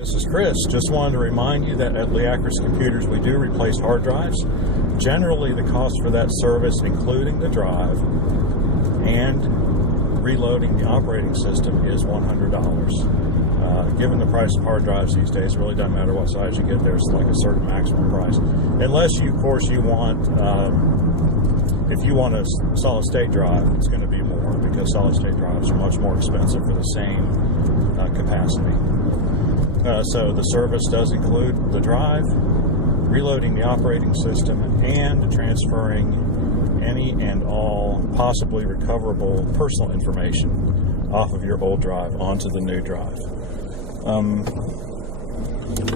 This is Chris. Just wanted to remind you that at Leacris Computers we do replace hard drives. Generally the cost for that service, including the drive and reloading the operating system, is $100. Given the price of hard drives these days, it really doesn't matter what size you get, there's like a certain maximum price. Unless you, of course, you want, if you want a solid state drive, it's going to be more because solid state drives are much more expensive for the same capacity. So the service does include the drive, reloading the operating system, and transferring any and all possibly recoverable personal information off of your old drive onto the new drive.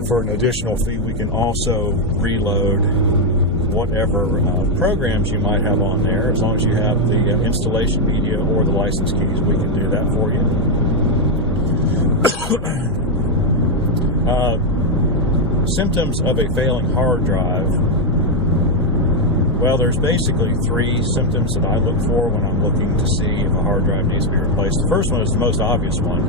For an additional fee, we can also reload whatever programs you might have on there. As long as you have the installation media or the license keys, we can do that for you. Symptoms of a failing hard drive. Well, there's basically three symptoms that I look for when I'm looking to see if a hard drive needs to be replaced. The first one is the most obvious one.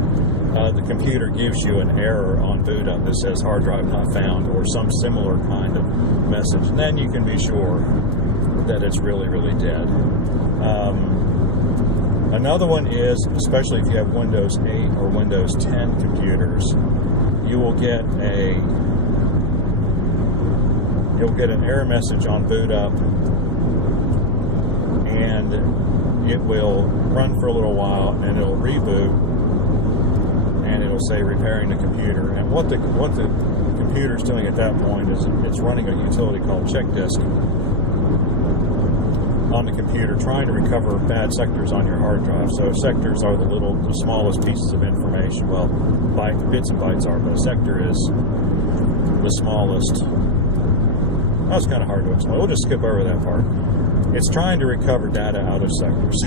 The computer gives you an error on boot up that says hard drive not found or some similar kind of message. And then you can be sure that it's really, really dead. Another one is, especially if you have Windows 8 or Windows 10 computers, you'll get an error message on boot up, and it will run for a little while and it'll reboot and it'll say repairing the computer. And what the computer is doing at that point is it's running a utility called CheckDisk on the computer, trying to recover bad sectors on your hard drive. So sectors are the smallest pieces of information. Well, bits and bytes are, but a sector is the smallest. That's kind of hard to explain. We'll just skip over that part. It's trying to recover data out of sectors.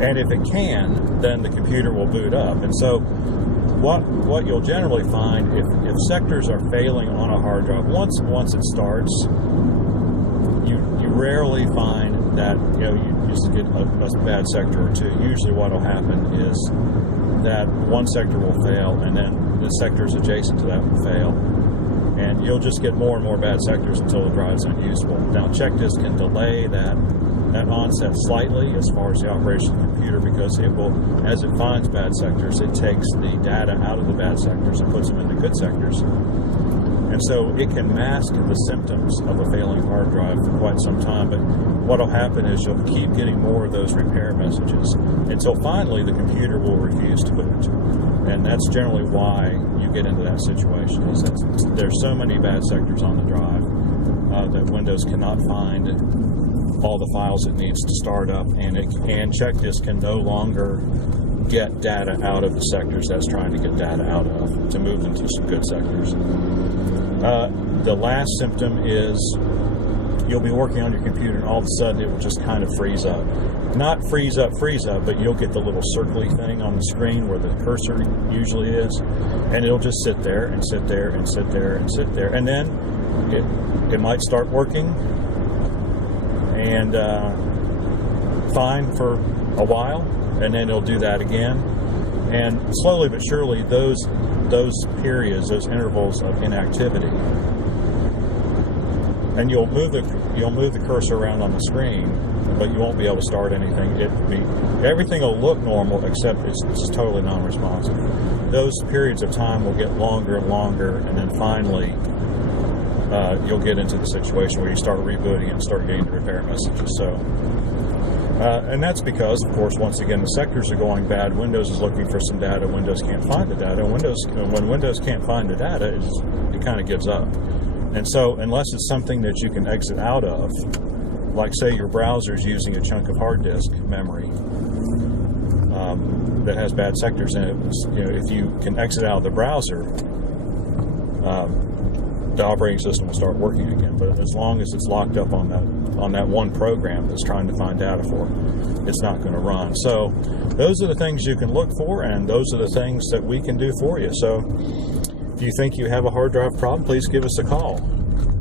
And if it can, then the computer will boot up. And so what you'll generally find, if sectors are failing on a hard drive, once it starts, you rarely find that, you just get a bad sector or two. Usually what will happen is that one sector will fail, and then the sectors adjacent to that will fail. And you'll just get more and more bad sectors until the drive's unusable. Now, CheckDisk can delay that onset slightly as far as the operation of the computer, because it will, as it finds bad sectors, it takes the data out of the bad sectors and puts them into good sectors. And so it can mask the symptoms of a failing hard drive for quite some time, but what will happen is you'll keep getting more of those repair messages until finally the computer will refuse to boot. And that's generally why you get into that situation, is that there's so many bad sectors on the drive that Windows cannot find all the files it needs to start up, and CheckDisk can no longer get data out of the sectors that's trying to get data out of to move them to some good sectors. The last symptom is you'll be working on your computer and all of a sudden it will just kind of freeze up. Not freeze up, but you'll get the little circly thing on the screen where the cursor usually is, and it'll just sit there and sit there and sit there and sit there, and then it might start working and fine for a while, and then it'll do that again, and slowly but surely those periods, those intervals of inactivity, and you'll move the cursor around on the screen, but you won't be able to start anything. Everything will look normal, except it's just totally non-responsive. Those periods of time will get longer and longer, and then finally you'll get into the situation where you start rebooting and start getting the repair messages. So, and that's because, of course, once again, the sectors are going bad. Windows is looking for some data. Windows can't find the data. When Windows can't find the data, it kind of gives up. And so, unless it's something that you can exit out of, like say your browser is using a chunk of hard disk memory that has bad sectors in it, if you can exit out of the browser, the operating system will start working again. But as long as it's locked up on that one program that's trying to find data for it, it's not going to run. So those are the things you can look for, and those are the things that we can do for you. So if you think you have a hard drive problem, please give us a call,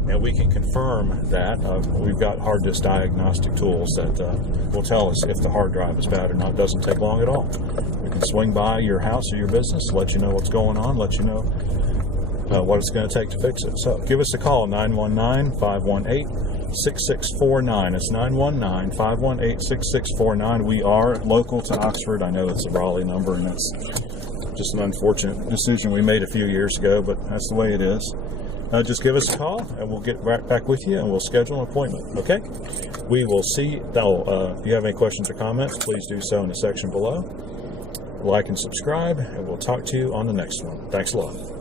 and we can confirm that. We've got hard disk diagnostic tools that will tell us if the hard drive is bad or not. It doesn't take long at all. We can swing by your house or your business, let you know what's going on, let you know what it's going to take to fix it. So give us a call, 919-518-6649. It's 919-518-6649. We are local to Oxford. I know it's a Raleigh number, and it's just an unfortunate decision we made a few years ago, but that's the way it is. Just give us a call, and we'll get right back with you, and we'll schedule an appointment, okay? We will see. If you have any questions or comments, please do so in the section below. Like and subscribe, and we'll talk to you on the next one. Thanks a lot.